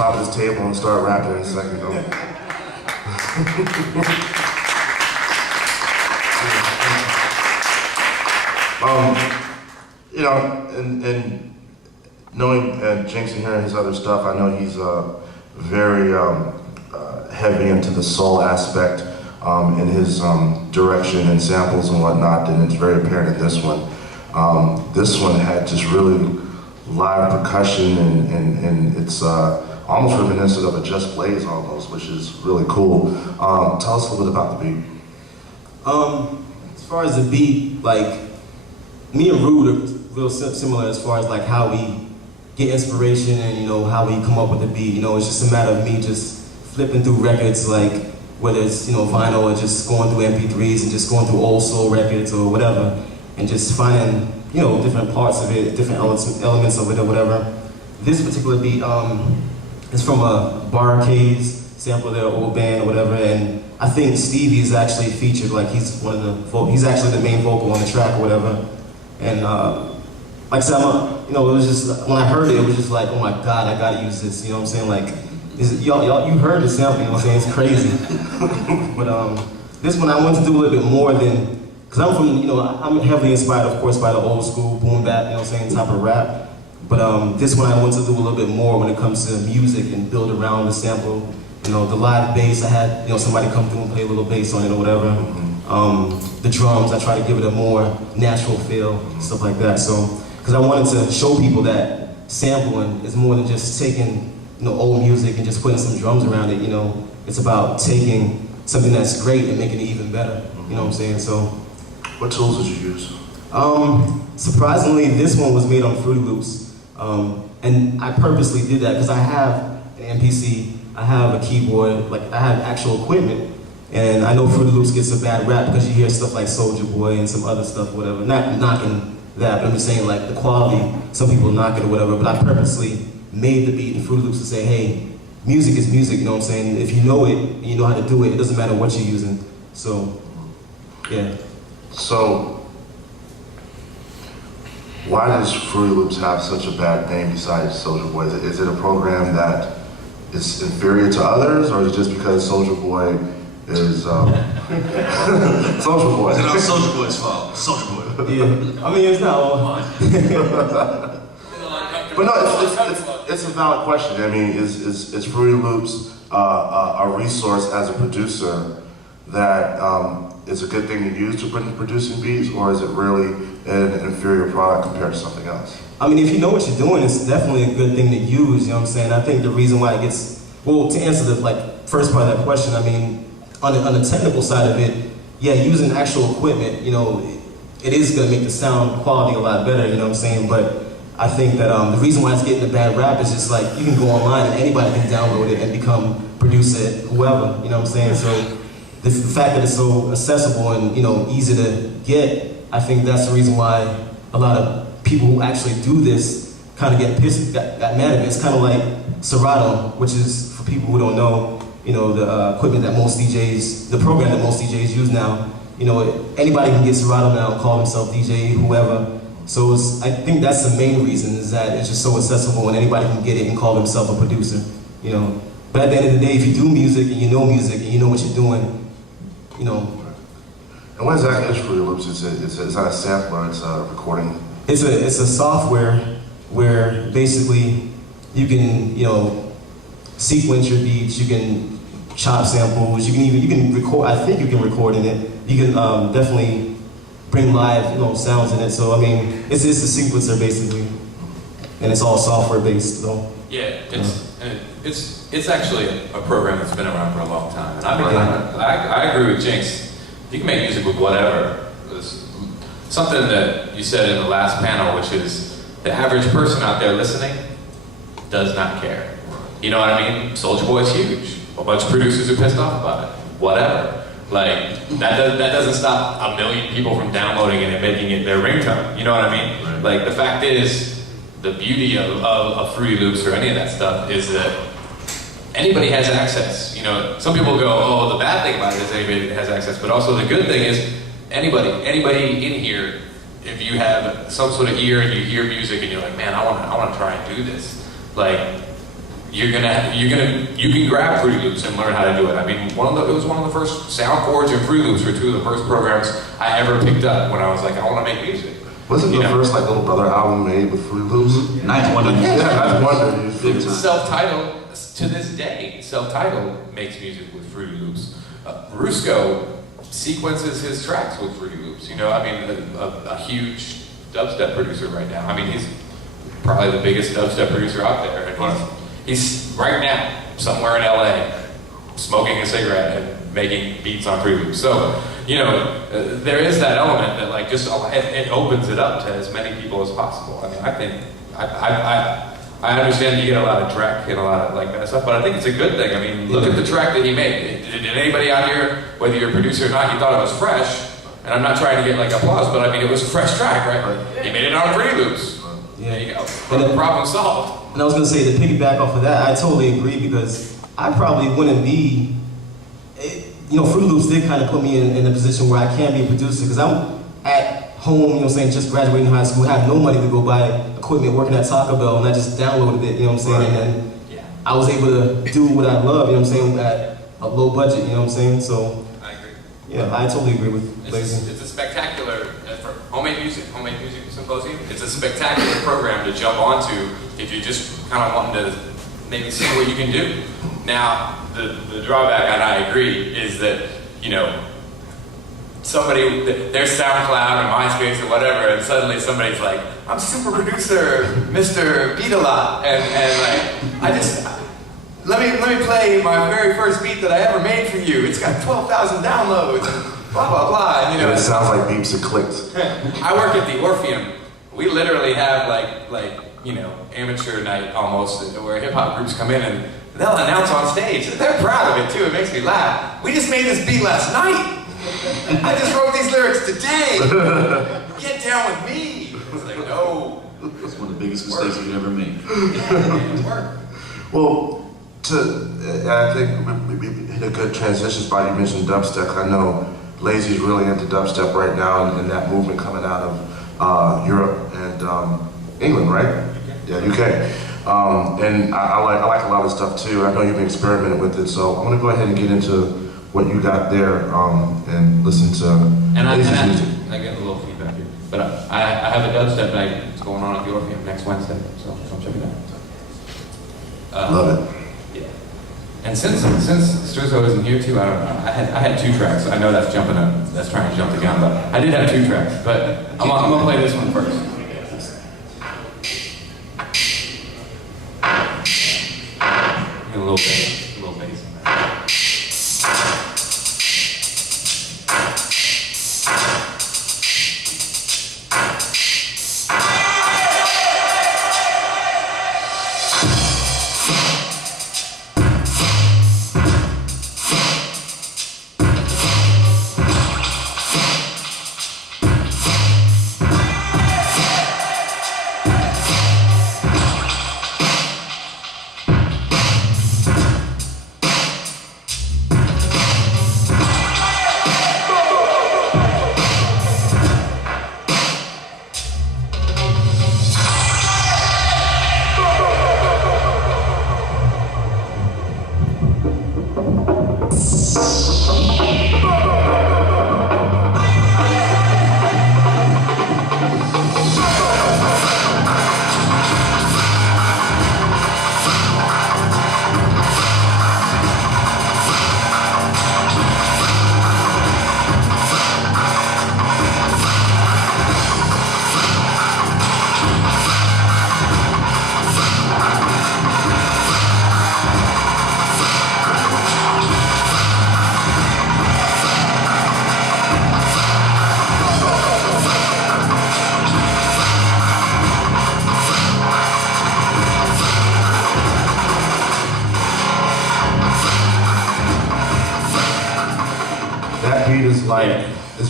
top of this table and start rapping in a second, though. You know, and knowing Jinx and hearing his other stuff, I know he's very heavy into the soul aspect in his direction and samples and whatnot, and it's very apparent in this one. This one had just really live percussion, and it's almost reminiscent of a Just Blaze almost, which is really cool. Tell us a little bit about the beat. As far as the beat, like, me and Rude are real similar as far as like how we get inspiration and, you know, how we come up with the beat. You know, it's just a matter of me just flipping through records, like whether it's, you know, vinyl or just going through MP3s and just going through old soul records or whatever, and just finding, you know, different parts of it, different elements of it or whatever. This particular beat is from a Barricades sample of their old band or whatever, and I think Stevie is actually featured, like he's he's actually the main vocal on the track or whatever. And like I said, you know, it was just, when I heard it, it was just like, oh my God, I gotta use this, you know what I'm saying? Like, y'all, you heard the sample, you know what I'm saying? It's crazy. But this one I wanted to do a little bit more than, because I'm from, you know, I'm heavily inspired, of course, by the old school boom bap, you know what I'm saying, type of rap. But this one I wanted to do a little bit more when it comes to music and build around the sample. You know, the live bass, I had, you know, somebody come through and play a little bass on it or whatever. The drums, I try to give it a more natural feel, stuff like that. So, because I wanted to show people that sampling is more than just taking, you know, old music and just putting some drums around it. You know, it's about taking something that's great and making it even better. You know what I'm saying? So, what tools did you use? Surprisingly, this one was made on Fruity Loops, and I purposely did that because I have an MPC, I have a keyboard, like I have actual equipment. And I know Fruity Loops gets a bad rap because you hear stuff like Soulja Boy and some other stuff, whatever. Not knocking that, but I'm just saying, like, the quality, some people knock it or whatever, but I purposely made the beat in Fruity Loops to say, hey, music is music, you know what I'm saying? If you know it, and you know how to do it, it doesn't matter what you're using. So, yeah. So, why does Fruity Loops have such a bad name besides Soulja Boy? Is it a program that is inferior to others, or is it just because Soulja Boy is Soulja Boy? It's not Soulja Boy's fault. Soulja Boy. Yeah, I mean, it's not all mine. But no, it's a valid question. I mean, is Fruity Loops a resource as a producer that is a good thing to use to producing beats, or is it really an inferior product compared to something else? I mean, if you know what you're doing, it's definitely a good thing to use, you know what I'm saying? I think the reason why it gets, well, to answer the first part of that question, I mean, on the technical side of it, yeah, using actual equipment, you know, it is going to make the sound quality a lot better, you know what I'm saying? But I think that the reason why it's getting a bad rap is just like, you can go online and anybody can download it and become producer, whoever, you know what I'm saying? So the fact that it's so accessible and, you know, easy to get, I think that's the reason why a lot of people who actually do this kind of get pissed, got mad at it. It's kind of like Serato, which is, for people who don't know, you know, the equipment that most DJs, the program that most DJs use now, you know, anybody can get Serato now and call himself DJ, whoever. So I think that's the main reason, is that it's just so accessible and anybody can get it and call themselves a producer, you know. But at the end of the day, if you do music and you know what you're doing, you know. And what exactly is Fruity Loops? Is that a sampler? It's a recording? It's a software where basically you can, you know, sequence your beats, you can chop samples, you can record, I think you can record in it. You can definitely bring live, you know, sounds in it. So I mean, it's a sequencer basically. And it's all software based, so. Yeah, it's actually a program that's been around for a long time. And I agree with Jinx. You can make music with whatever. There's something that you said in the last panel, which is the average person out there listening does not care. You know what I mean? Soulja Boy's huge. A bunch of producers are pissed off about it. Whatever. Like, that doesn't stop a million people from downloading it and making it their ringtone. You know what I mean? Right. Like, the fact is, the beauty of Fruity Loops or any of that stuff is that anybody has access. You know, some people go, oh, the bad thing about it is anybody has access, but also the good thing is anybody in here, if you have some sort of ear and you hear music and you're like, man, I want to try and do this. Like, you can grab Fruity Loops and learn how to do it. I mean, it was one of the first sound chords and Fruity Loops were two of the first programs I ever picked up when I was like, I want to make music. Wasn't the first like Little Brother album made with Fruity Loops? Ninth Wonder. Yeah, Ninth Wonder. It's self-titled to this day. Self-titled makes music with Fruity Loops. Rusko sequences his tracks with Fruity Loops. You know, I mean, a huge dubstep producer right now. I mean, he's probably the biggest dubstep producer out there, and he's right now somewhere in LA smoking a cigarette and making beats on Fruity Loops. So, you know, there is that element that like just it opens it up to as many people as possible. I mean, I think I understand you get a lot of dreck and a lot of like that stuff, but I think it's a good thing. I mean, look at the track that he made. Did anybody out here, whether you're a producer or not, you thought it was fresh? And I'm not trying to get like applause, but I mean, it was a fresh track, right? He made it on Fruity Loops. Yeah. There you go. And the problem solved. And I was gonna say, to piggyback off of that, I totally agree, because I probably wouldn't be, you know, Fruity Loops did kind of put me in a position where I can be a producer, because I'm at home, you know what I'm saying, just graduating high school, have no money to go buy equipment, working at Taco Bell, and I just downloaded it, you know what I'm saying, and then I was able to do what I love, you know what I'm saying, at a low budget, you know what I'm saying, so. I agree. Yeah, I totally agree with Lazy. It's a spectacular, for homemade music Symposium, it's a spectacular program to jump onto if you're just kind of wanting to maybe see what you can do. Now, the drawback, and I agree, is that, you know, there's SoundCloud or MySpace or whatever, and suddenly somebody's like, I'm super producer, Mr. Beat a Lot, and like, let me play my very first beat that I ever made for you. It's got 12,000 downloads, and blah, blah, blah. And, you know, it sounds like beeps and clicks. I work at the Orpheum. We literally have like you know, amateur night almost, where hip hop groups come in and they'll announce on stage. They're proud of it too. It makes me laugh. We just made this beat last night. I just wrote these lyrics today. Get down with me. It's like, no. That's one of the biggest mistakes you ever made. Yeah, work. Well, I think we hit a good transition spot. You mentioned dubstep. I know Lazy's really into dubstep right now, and that movement coming out of Europe and England, right? Yeah, UK. And I like a lot of stuff too. I know you've been experimenting with it, so I'm gonna go ahead and get into what you got there and listen to Lazy's music. I get a little feedback here, but I have a dubstep night that's going on at the Orpheum next Wednesday, so come check it out. Love it. Yeah. And since Struzo isn't here too, I don't know. I had two tracks. I know that's trying to jump the gun, but I did have two tracks. But I'm gonna play this one first. A little bass in there.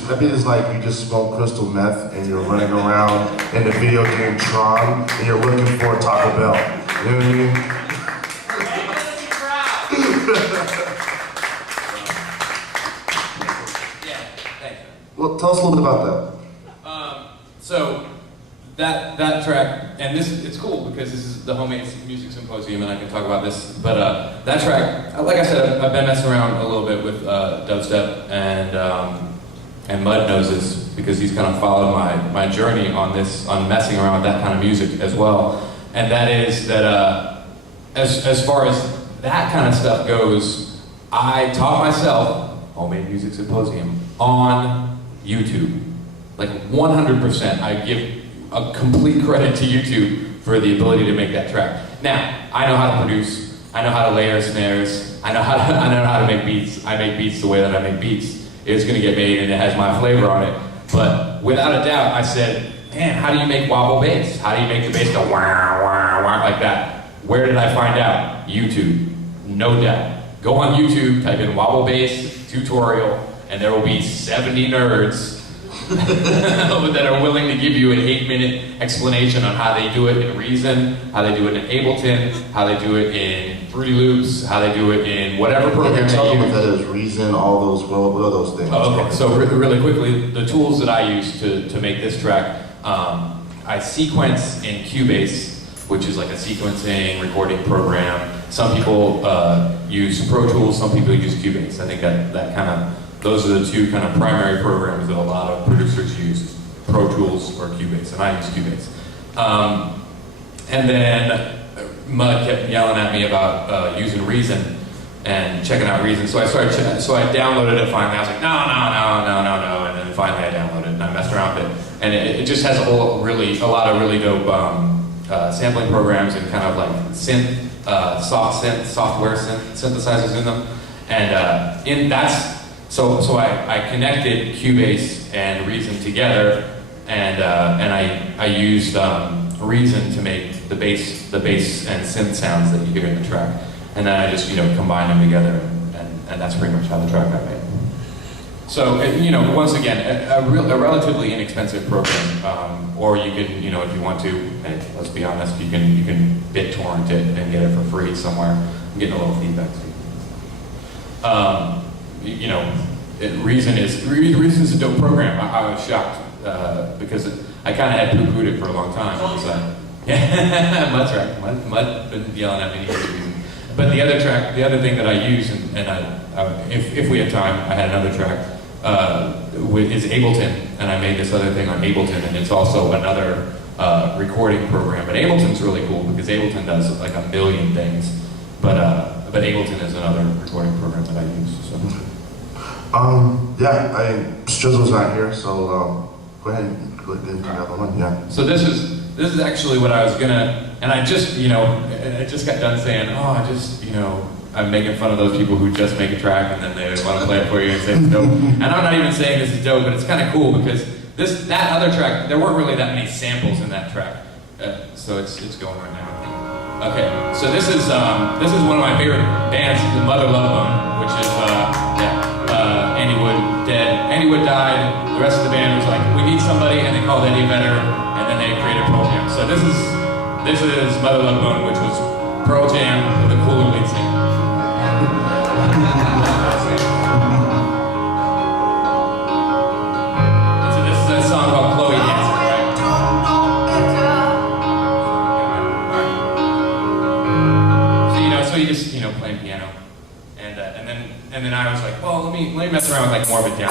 That beat is like you just smoked crystal meth and you're running around in the video game Tron and you're looking for a Taco Bell. You know what I mean? Yeah, thanks. Well, tell us a little bit about that. So that track, and it's cool because this is the Homemade Music Symposium, and I can talk about this. But that track, like I said, I've been messing around a little bit with dubstep and Mud knows this because he's kind of followed my journey on messing around with that kind of music as well. And that is that as far as that kind of stuff goes, I taught myself Homemade Music Symposium on YouTube. Like 100%, I give a complete credit to YouTube for the ability to make that track. Now, I know how to produce, I know how to layer snares, I know how to make beats. I make beats the way that I make beats. It's gonna get made and it has my flavor on it. But without a doubt, I said, man, how do you make wobble bass? How do you make the bass go wah, wah, wah like that? Where did I find out? YouTube, no doubt. Go on YouTube, type in wobble bass tutorial, and there will be 70 nerds that are willing to give you an 8-minute explanation on how they do it in Reason, how they do it in Ableton, how they do it in Fruity Loops, how they do it in whatever program Tell they them use. what that is, Reason, all those, what are those things? Oh, okay, so really quickly, the tools that I use to make this track, I sequence in Cubase, which is like a sequencing recording program. Some people use Pro Tools, some people use Cubase. I think that kind of, those are the two kind of primary programs that a lot of producers use, Pro Tools or Cubase, and I use Cubase. And then Mud kept yelling at me about using Reason and checking out Reason. So I downloaded it finally. I was like, no, and then finally I downloaded it and I messed around with it. And it just has a lot of really dope sampling programs and kind of like software synthesizers in them. And So I connected Cubase and Reason together, and I used Reason to make the bass and synth sounds that you hear in the track, and then I just combined them together, and that's pretty much how the track got made. So once again, a relatively inexpensive program, or you can if you want to, and let's be honest, you can BitTorrent it and get it for free somewhere. I'm getting a little feedback too. Reason is a dope program. I was shocked because I kind of had poo-pooed it for a long time. It was yeah, Mud's right. Mud been yelling at me to use Reason. But the other thing that I use, and if we have time, I had another track is Ableton, and I made this other thing on Ableton, and it's also another recording program. But Ableton's really cool because Ableton does like a million things. But Ableton is another recording program that I use. So. Strizzle's not here, so go ahead and do the other one. Yeah. So this is actually what I was gonna, and I just I just got done saying, I'm making fun of those people who just make a track and then they want to play it for you and say it's dope. And I'm not even saying this is dope, but it's kind of cool because that other track, there weren't really that many samples in that track, so it's going right now. Okay, so this is one of my favorite bands, the Mother Love Bone, which is Andy Wood dead. Andy Wood died. The rest of the band was like, we need somebody, and they called Eddie Vedder, and then they created Pearl Jam. So this is Mother Love Bone, which was Pearl Jam with a cooler lead singer. So this is a song called Chloe Dancing, right? So you just playing piano, and then I was like, well, let me mess around with like more of a down.